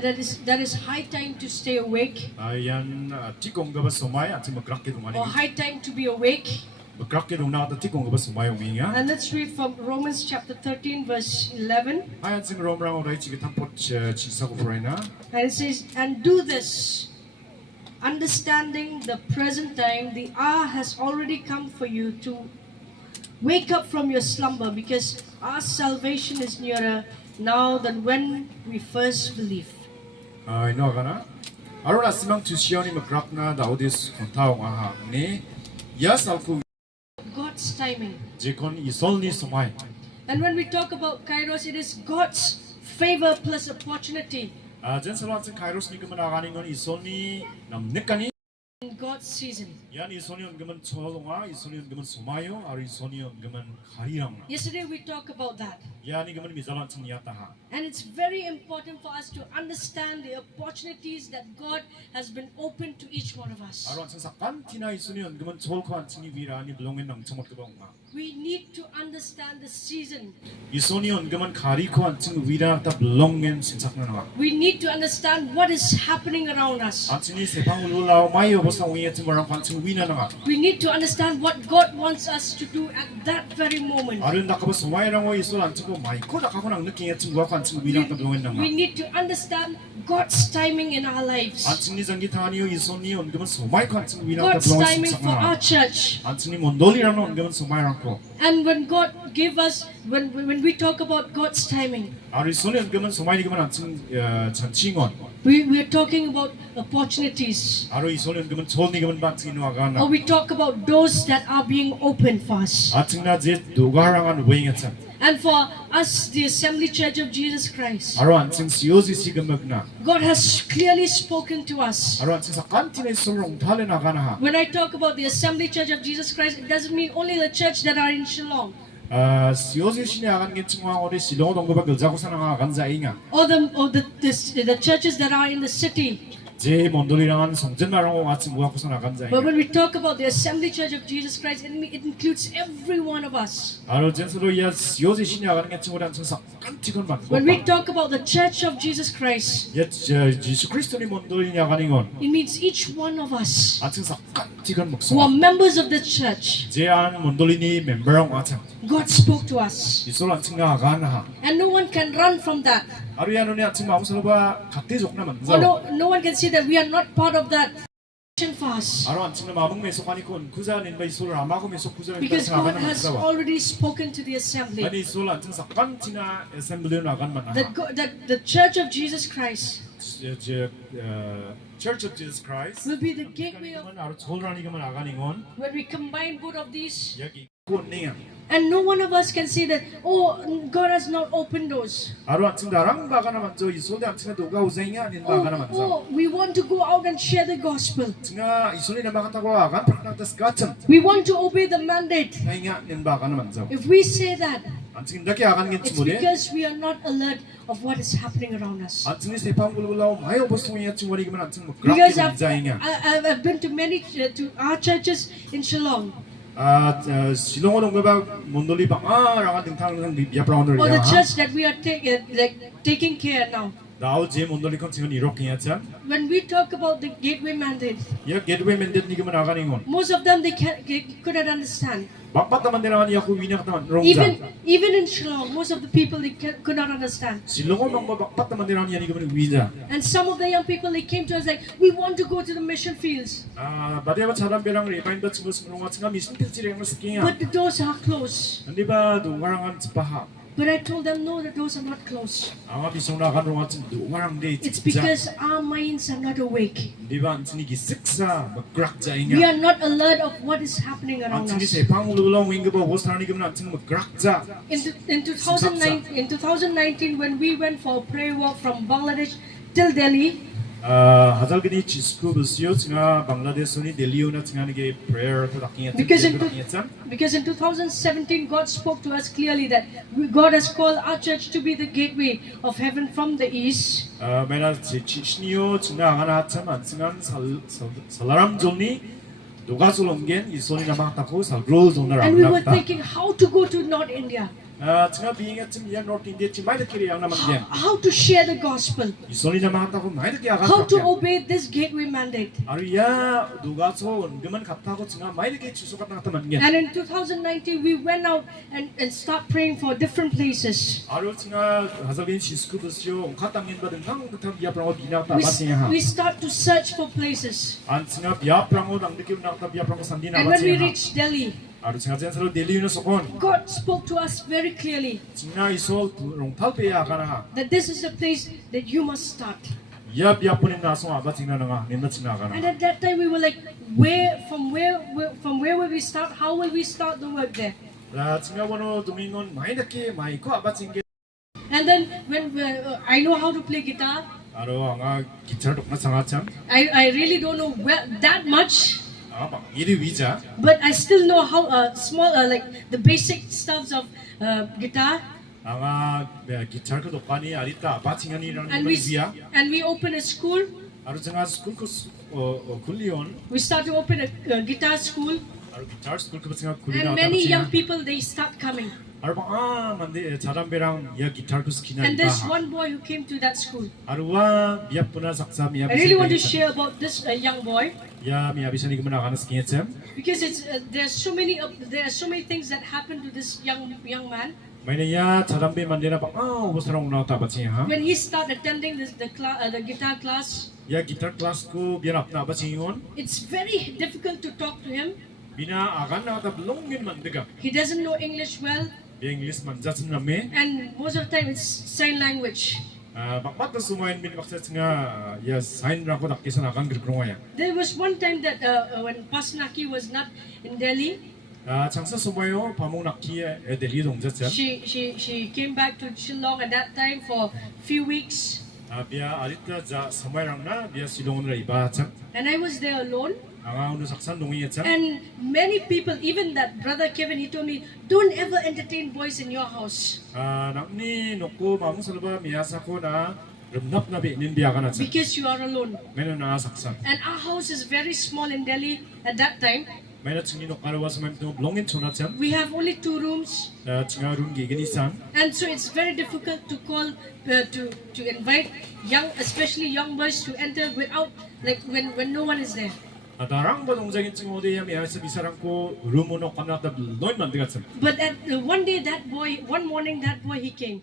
that is high time to stay awake. Yan tikong gaba sumay at magkrake dongani. Or high time to be awake. Magkrake dong na tikong gaba sumay uminga. And let's read from Romans chapter 13 verse 11. Ayan sing Romrang oray chigitampot chisago na. And it says, and do this, understanding the present time, the hour has already come for you to wake up from your slumber, because our salvation is nearer now than when we first believed. Ino kana. Arona simang tusioni magkrak na daudis kontaong aha ni yasalku. God's timing. Jikon isolni sumay. And when we talk about Kairos, it is God's favor plus opportunity. Jen salwan sing Kairos ni kemenangan ingon isolni namnikani. In God's season. Yan isoni on gemen cholonga, isoni on gemen sumayo, or isoni on gemen kariang. Yesterday we talked about that. Yani gemen mizalan sing yataha. And it's very important for us to understand the opportunities that God has been open to each one of us. Aron sing sakan tina isoni on gemen cholko an singi virani belongin nang chomot kebanga. We need to understand the season. Isoni on gemen kariko an sing vira ta belongin sing sakna na. We need to understand what is happening around us. An singi sepang ululaw mayo bosang wiya timorang pan sing wina na. We need to understand what God wants us to do at that very moment. Aron nakabos sumayang o isol an sing mai ko nakako nang nuking at sing wakan sing wina ta belongin na. We need to understand God's timing in our lives. An singi zangi tani o isoni on gemen sumay ko an sing wina ta God's belongin timing sing for our sakna. church. An singi mondoli rano on gemen sumayang ko. And when God gave us, when we talk about God's timing, Ari isoni on gemen sumay ni gemen an sing chanchingon. we are talking about opportunities. Aro isoni on gemen chol ni gemen ban sing Or nuagana. we talk about doors that are being opened for us. Ating na jet dugarangan wingatan. And for us, the Assembly Church of Jesus Christ, Aro an sing siyosi sigamagna. God has clearly spoken to us. Aro an sing sa kantina isulong talen agana ha. When I talk about the Assembly Church of Jesus Christ, it doesn't mean only the church that are in Shillong, siyosi shini agan gitchungwa ori silong donggoba geljago sananga agan zainga. or the churches that are in the city. 제 mondolirangan songjenmarang ating buako san agan But zainga. when we talk about the Assembly Church of Jesus Christ, it includes every one of us. Aro jensolo ya siyosi shini agan gitchungwa an sing sa kantikon man. When we talk about the Church of Jesus Christ, Yet Jesus Christ ni mondoli ni agan ingon. it means each one of us An sing sa kantikon who are mukso. members of the church. 제 an mondoli ni memberang atang. God spoke to us. Isol an sing na agan ha. And no one can run from that. Aro yan ni ating mausaloba katejok na Or manzaw. no one can say that we are not part of that for us. Aro an sing na mamong mesok ani kon kuza nin ba isol rama ko mesok kuza nin ba Because sing agan God na has manzaw. already spoken to the assembly Ani isol an sing sa kantina assembly na agan man ha. that the Church of Jesus Christ Church of Jesus Christ. will be the gateway of, Aro cholrani gaman agan ingon. when we combine both of these. Yagi kon niya. And no one of us can say that, oh, God has not opened doors. Aro an sing darang ba kana manzo isol an sing doga uzainga nin ba kana manzo. Oh, we want to go out and share the gospel. Singa isol na ba katago agan praknak tas kachan. We want to obey the mandate. Ngainga nin ba kana manzo. If we say that, An sing daki agan it's gitchumure. because we are not alert of what is happening around us. An sing sepang bulbulaw mayo bosong ya chumuri gaman an sing Because magkrak zainga. I've been to many to our churches in Shillong, 실롱어 동거바 몬돌리 방 아랑아 등탕은 비야 브라운을 or the 야. church that we are taking care now. 나우 제 몬돌리 컨 지금 이렇게 했잖아. When we talk about the gateway mandate, 야 게드웨이 맨데 니그만 나가는 건. most of them they couldn't understand. 막바다 만데라니 야고 위냐다만 롱자. Even in Shillong, most of the people they could not understand. 실롱어 동거 막바다 만데라니 야니그만 위자. And some of the young people they came to us like, we want to go to the mission fields, 바디아바 차람베랑 레바인더 친구 스롱아 친가 미신 필지랭을 스킹이야. but the doors are closed. 안디바 동가랑한 츠파하. But I told them, no, the doors are not closed. 아마 비송나간 롱아 친 동가랑 데. It's because our minds are not awake. 안디바 안치니기 쓱사 막그락자이냐. We are not alert of what is happening around 안치니 us. 세방 울울렁 윙그바 오스타니 그만 안치는 막그락자. In 2019, when we went for a prayer walk from Bangladesh till Delhi, 하잘그니 지스쿠브스요 지가 방글라데스니 델리오나 지가니게 prayer 타다킹야 because in 2017 God spoke to us clearly that God has called our church to be the gateway of heaven from the east. 메나 지치니요 지가 아가나 참 안승한 살라람 존니 노가솔 옮겐 이소니 나마타고 살그로 존나라 And we were thinking how to go to North India. Tengah bingat cemia North India cemai dekiri yang nama dia. how to share the gospel, Isoni nama kata ko mai dekiri akan. how to obey this gateway mandate. Aru ya duga so geman kata ko cengah mai dekiri cusukat nak teman dia. And in 2019, we went out and start praying for different places. Aru cengah hazabin sisku bersio kata ngin badan kang betam biar perangot bina tak basnya ha. We start to search for places. An cengah biar perangot ang dekiri nak tak biar perangot sandi nak And when we basnya ha. reached Delhi, Aru cengah jangan selalu Delhi yun sokon. God spoke to us very clearly Cengah isol rong talpe ya akan ha. that this is the place that you must start. Ya biar punin nasong abat cengah nanga nina cengah akan. And at that time, we were like, from where will we start? How will we start the work there? Cengah wano domingon mai dekiri mai ko abat cengah. And then when I know how to play guitar, Aru anga gitar dokna sangat cang. I really don't know that much. Bang iri wija. But I still know how small, like the basic stuffs of guitar. Anga gitar ko dokani arita abat cengah ni rang And via. we open a school. Aru cengah school ko kulion. We start to open a guitar school. Aru gitar school ko cengah kulina. And many young people, they start coming. Aru bang mandi caram berang ya gitar ko skina. And there's one boy who came to that school. Aru wa biar puna saksa miya. I really want to share about this young boy. Ya miya bisa ni gimana akan skinnya cem. Because there are so many things that happen to this young man. Mainnya ya caram be mandi na bang bos orang nak tak baca ha. When he started attending the guitar class, Ya gitar kelas ko biar apa baca yon. it's very difficult to talk to him. Bina akan nak tak belongin mandega. He doesn't know English well, Dia English manjat name. and most of the time it's sign language. Bakpat tu semua yang bin baksa cenga ya sign rako tak kisah akan gerbrong ya. There was one time that when Pastor Naki was not in Delhi, Changsa semua yo pamung nakki Delhi dongjat cem. she came back to Shillong at that time for a few weeks, Biar alita ja semua orang na biar silongan rai iba cem. and I was there alone. Anga unu saksan dongi cem. And many people, even that brother Kevin, he told me, don't ever entertain boys in your house Nak ni noko mamung salba miasa ko na remnap na be nin biar kana cem. because you are alone. Mana na saksan. And our house is very small in Delhi at that time. Mana cengi nok karawa semua itu belongin cuna cem. We have only 2 rooms, Cenga rung gigi nisan. and so it's very difficult to call to invite especially young boys to enter without when no one is there. Darang ba dongjagin ceng ode ya miasa bisarang ko rumo nok kana ta loin mandigat cem. But one morning that boy he came.